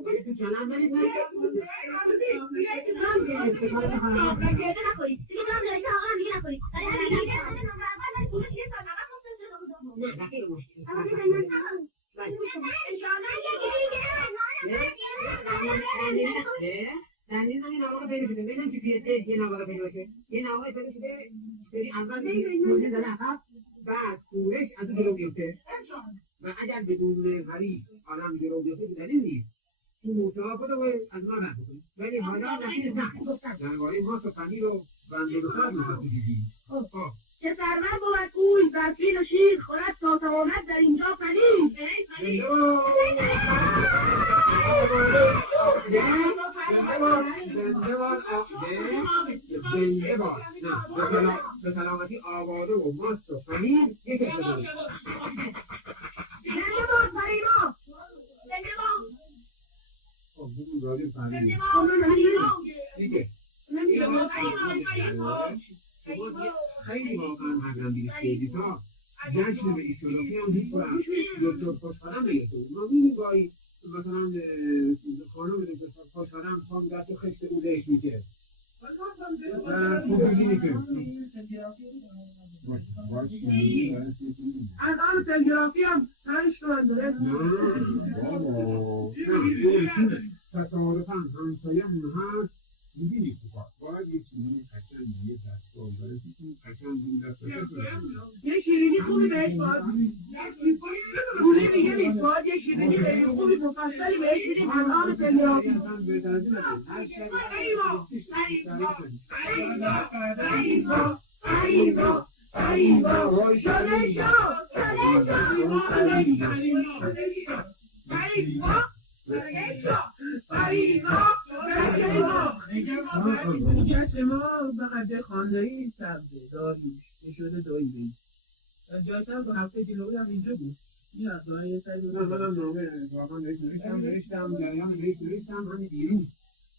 تو چنان دارید نه؟ دنیز این آقا پیدا شده ببینم که پیاده یه آقا پیدا باشه یه آقا پیدا شده سری اول موزه داره عقب بعد کورش از اون جلو بیفته و اگر بدون غریب آدم جلو بیفته دلیل نیست تو موتها خود رو از ما رد کنید ولی حالا نتیجه نه درباره ما تو پنیر و بندگستار میخواست دیدی که سرور بود گوی و فیل و شیر خورد تا تمامت در اینجا پنیر به سلامتی آواده و ماست و پنیر یک احتمال زنده باد پریما زنده باد خب بگون راجع پنیر دیگه خیلی واقعا مقرم بیدید ها جشن به ایسولوفی هم هیچ وقت دکتر خوشحالم بیرسه ما میدیم گاهی مثلا خانم دکتر خوشحالم خانم دست خشت بودهش میشه خوبی نیست الان تلگرافی هم هرش کنن داره تصادفاً همسایه همون هست می‌بینی خوبا باید یه چیزی قشنگ یه دستگاه داره که قشنگ این دستگاه یه شیرینی خوبی بهش باید پولی میگه نیست باید یه شیرینی خیلی خوبی مفصلی بهش میدیم الان تلگرافی جشن ما فقط خاندایی سبزه داری شده دایی بید جایتر با هفته جلوی هم اینجا بود این از داره یه سری نه منم نامه واقعا نوشتم جریان نوشتم همین دیروز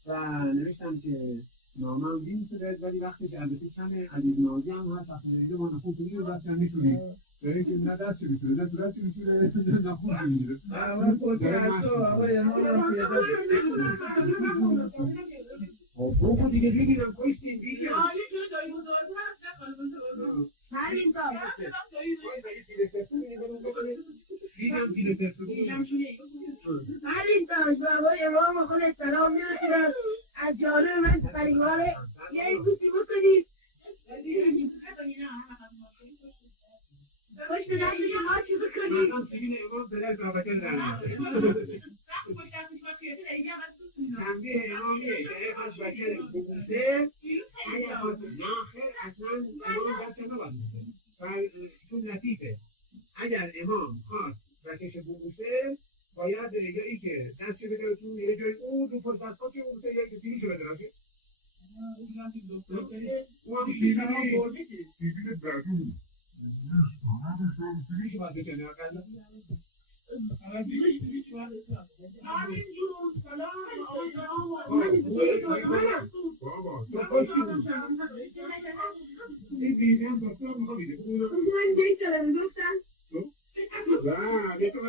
و نوشتم که نامه هم دیم شده ولی وقتش البته کمه عزیز نازی هم هست اخیره ما نخون کنیم و دست هم میشونیم داره که نه دست میشونه نه دست میشونه نه خون میگیره اول پوچه هستا اول یه بگو دیگه بگیرم پشتیم بگیرم همین تا همین تا جوابای امام خود سلام میرسیدن از جانب من پریواره یه گوشی بکنید پشت دست شما چی بکنید من سیبین امام دلت رابطه دارم تنبیه امامیه که از بچه بگوسته اگر خواست ناخر اصلا امام دست نباید میکنه چون لطیفه اگر امام خواست بچهش بگوسته باید یا ای که دستش بده تو یه جای اون دو پشت دست خواست بگوسته یا که پیریشو بده راشه اون هم سیبین بردون پیریشو باید بکنه اقلا همین جون سلام بابا تو خوشی بود این بیدیم دکتر میخوا بیده من دیگه داره میگفتن نه یه تو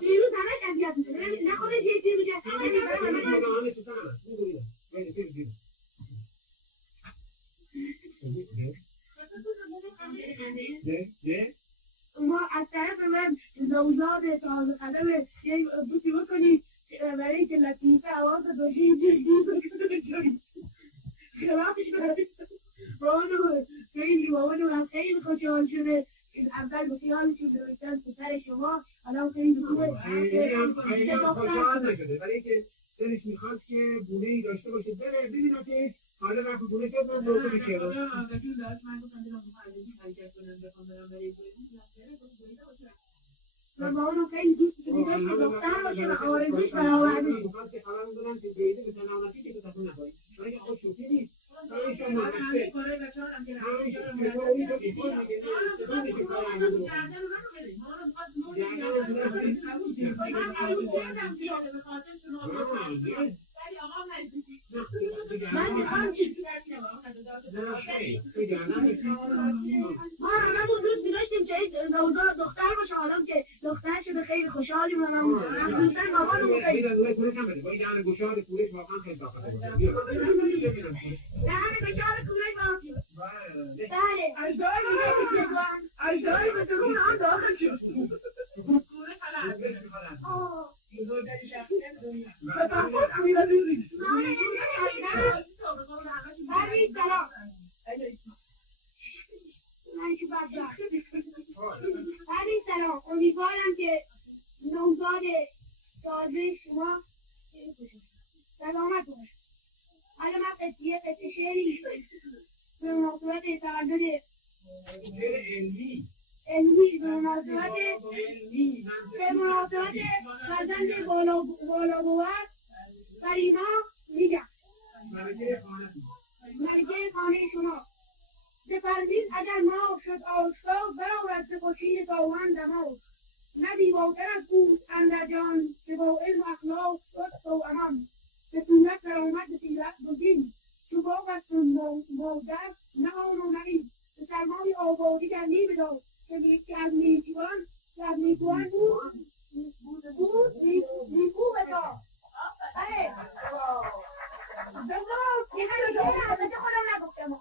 دیروز همش اذیت میکنه نه خودش یه چیزی میگه ما از طرف من نوزاد تازه قدم یه بوتی بکنی برای اینکه لطیفه حواس داشته یه چیزی خلافش برای بابانو خیلی بابانو خیلی خوشحال شده اول به خیالشون درستن پسر شما الان خیلی خوبه خیلی خوشحال نشده برای اینکه دلش میخواد که گونه‌ای داشته باشه بره ببینتش حالا رفت گونه شد من دوتا بشه و بابانو خیلی دوست داشت که دختر باشه و آرزوش برآورده شه میخواد که خبر میدونم که جایزه به سلامتی که تو تکون نخوری اگه آقا شوخی نیست زیاده به خاطر شما ولی آقا نزدیکی من میخوام ما هممون دوست می‌داشتیم که روزا دختر باشه حالا که دختر شده خیلی خوشحالیم و مخصوصا مامانمون خیلی دهن گشاد کوهش واقعا خیلی طاقت داره. دهن گشاد کوهش واقعا بله اجدایی به درون هم داخل شد کوره خلق به تحقیق امیره بیرید بله سلام بله سلام امیدوارم که نوزاد تازه شما سلامت باشه. حالا من قطعه شعری به مناسبت تولد علمی به مناسبت فرزند بالا بود فریما میگم ملکه خانه شما بفرمید اگر ما شد آشکار برآورد ز خورشید تابان دماغ نه دیواتر از بود اندر جهان که با علم و اخلاق لطف و امان به صورت درآمد به سیرت بزین چو باغ است مادر نه آن و نه این به سرمای آبادی در نیم داد که از نیکوان بود نیکو بداد. یه خیلی جایی البته خودم نگفتم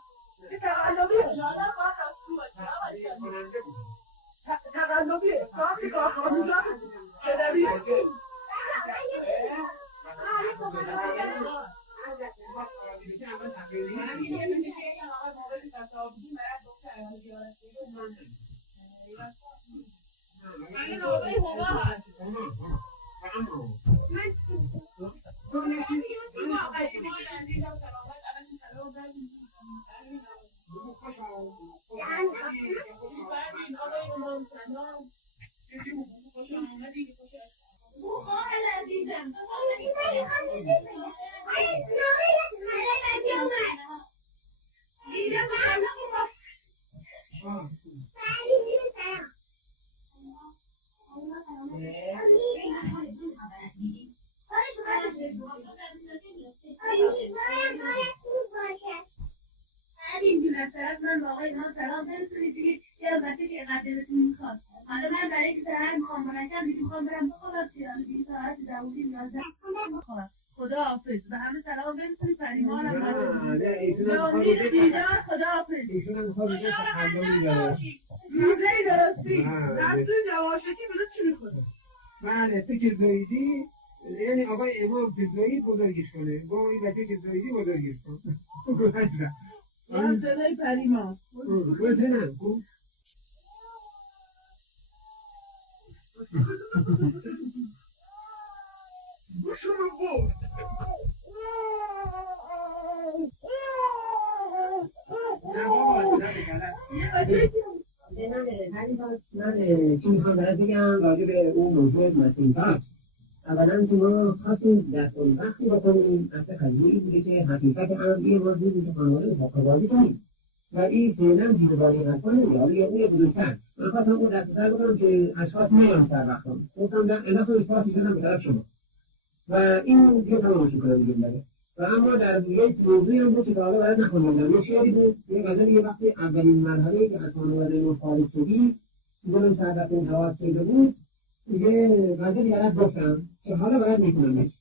تقلبی ساختی کارخانه جان شدوی خدا حافظ به همه سلام برسونی پریمان هم به امید دیدار خدا حافظ ایشون هم میخواد بگه تخللی داره روزه درستی رسول جواشتی بلو چی میخواد بله تو که زایدی یعنی آقای امام که زایید بزرگش کنه با اونی بچه که زایدی بزرگش کن هم صدای پریمان بزنم شما بود من چی میخوام برات بگم راجع به اون موضوع مسیحیت. اولا شما خواستیم در طول وقتی بکنیم اصلا قضیه بوده که حقیقت امری موضوع که خانواده باقی کنیم و این فعلا دیدبانی نکنیم یا اون بزرگتر من خواستم اون دستتر بکنم که اشخاص نیان در وقتم گفتم در اضافه اشخاصی شدم به طرف شما و این دیگه تمامشون کنم بگیم بله و اما در یک موضوعی هم بود که تا حالا باید نخوندم یه شعری بود یه غزل یه وقتی اولین مرحله که از خانواده ما خارج شدی دیدم سعادت انتظار شده بود یه غزل یادت گفتم که حالا باید میکنمش